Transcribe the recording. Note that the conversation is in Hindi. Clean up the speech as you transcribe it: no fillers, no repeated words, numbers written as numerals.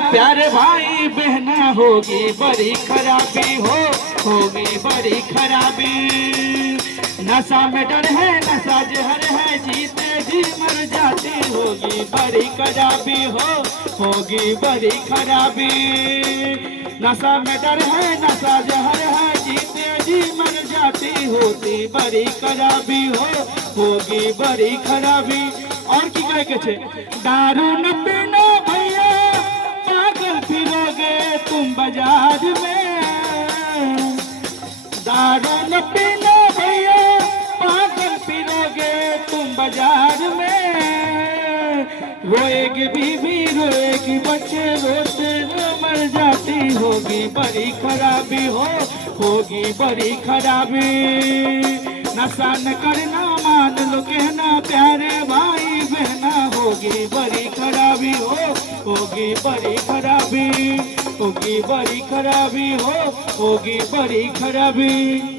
प्यारे भाई बहना होगी बड़ी खराबी होगी बड़ी खराबी। नशा में डर है नशा जहर है जीते जी मर जाती होगी बड़ी खराबी होगी बड़ी खराबी। नशा में डर है नशा जहर है जीते जी मर जाती होती बड़ी खराबी होगी बड़ी खराबी। और की कहे के छे दारू न पीना भैया पागल फिरोगे तुम बाजार में। दारू न पीना भैया पागल फिरोगे तुम बाजार में। रोएगी बीवी रोएगी बच्चे रोते मर जाती होगी बड़ी खराबी होगी बड़ी खराबी। नशा न करना मान लो कहना प्यारे भाई बहना होगी बड़ी खराबी होगी बड़ी खराबी होगी बड़ी खराबी होगी बड़ी खराबी।